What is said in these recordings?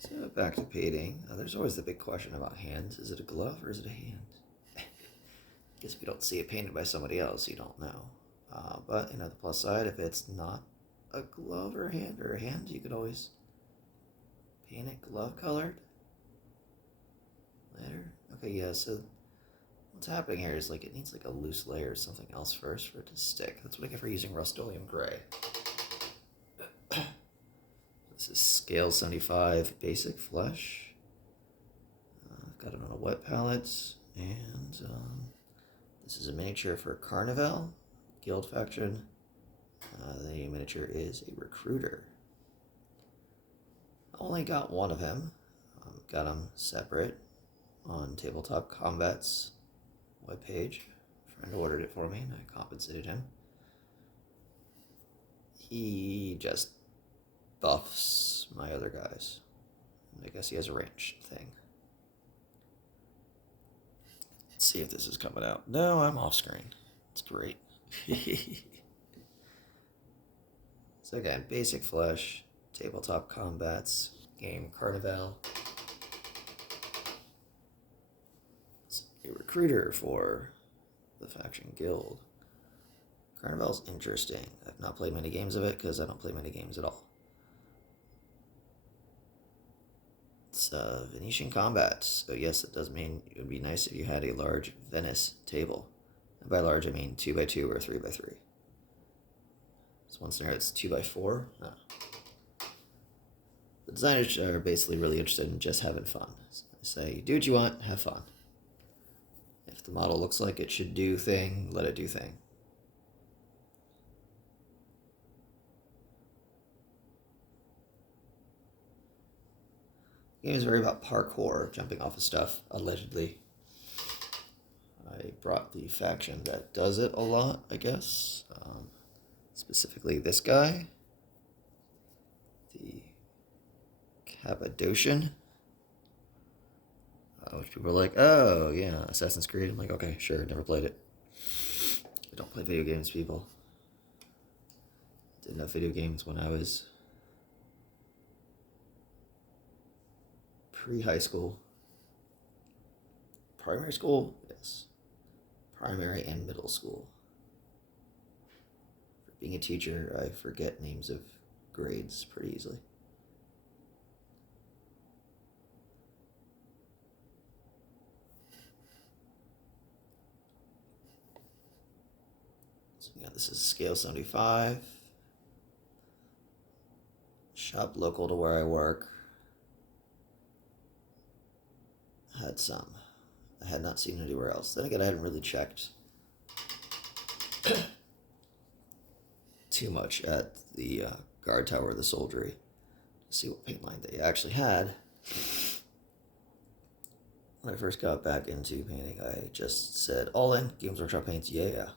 So back to painting. There's always the big question about hands. Is it a glove or is it a hand? Guess if you don't see it painted by somebody else, you don't know. But the plus side, if it's not a glove or a hand, you could always paint it glove colored later. Okay, yeah. So what's happening here is it needs a loose layer or something else first for it to stick. That's what I get for using rustoleum gray. This is scale 75 basic flesh. I've got it on a wet palette, and this is a miniature for Carnevale, guild faction. The miniature is a recruiter. I only got one of him. Got him separate on Tabletop Combat's webpage. A friend ordered it for me, and I compensated him. He just buffs my other guys. I guess he has a ranged thing. Let's see if this is coming out. No, I'm off screen. It's great. So again, basic flesh, Tabletop Combats, game Carnevale. It's a recruiter for the faction guild. Carnevale's interesting. I've not played many games of it because I don't play many games at all. It's Venetian combat, so yes, it does mean it would be nice if you had a large Venice table. And by large, I mean 2x2 or 3x3. This one scenario, it's 2x4. No. The designers are basically really interested in just having fun. So they say, do what you want, have fun. If the model looks like it should do thing, let it do thing. The game is very about parkour, jumping off of stuff, allegedly. I brought the faction that does it a lot, I guess. Specifically this guy. The Cappadocian. Which people are like, oh, yeah, Assassin's Creed. I'm like, okay, sure, never played it. I don't play video games, people. Didn't have video games when I was pre-high school. Primary school? Yes. Primary and middle school. For being a teacher, I forget names of grades pretty easily. So yeah, this is scale 75. Shop local to where I work. Had some. I had not seen anywhere else. Then again, I hadn't really checked too much at the guard tower of the soldiery to see what paint line they actually had. When I first got back into painting, I just said, all in, Games Workshop paints, yeah.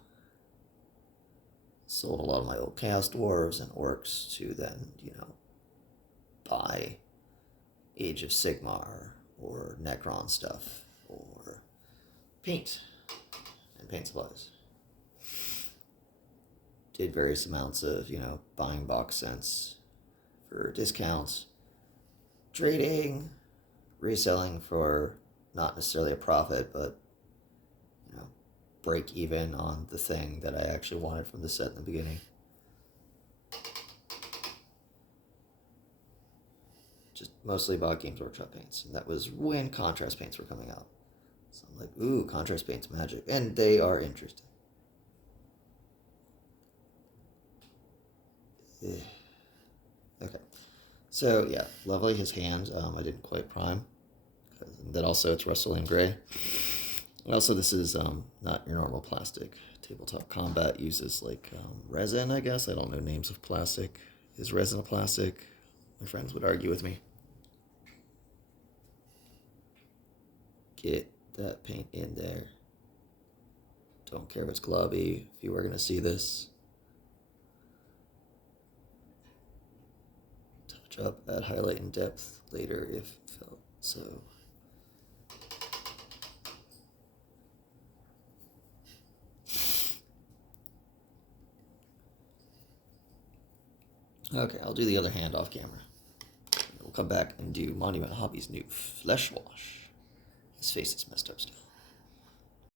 Sold a lot of my old Chaos Dwarves and Orcs to then, buy Age of Sigmar or Necron stuff or paint and paint supplies. Did various amounts of, buying box sets for discounts, trading, reselling for not necessarily a profit, but, break even on the thing that I actually wanted from the set in the beginning. Just mostly bought Games Workshop paints, and that was when contrast paints were coming out. So I'm like, ooh, contrast paint's magic, and they are interesting. Okay, so yeah, lovely. His hand, I didn't quite prime. Then also it's rustoleum gray. Also, this is not your normal plastic. Tabletop Combat uses resin, I guess. I don't know names of plastic. Is resin a plastic? My friends would argue with me. Get that paint in there. Don't care if it's globby. If you were going to see this, touch up, add highlight and depth later if felt so. Okay, I'll do the other hand off camera. We'll we'll come back and do Monument Hobby's new Flesh Wash. His face is messed up still.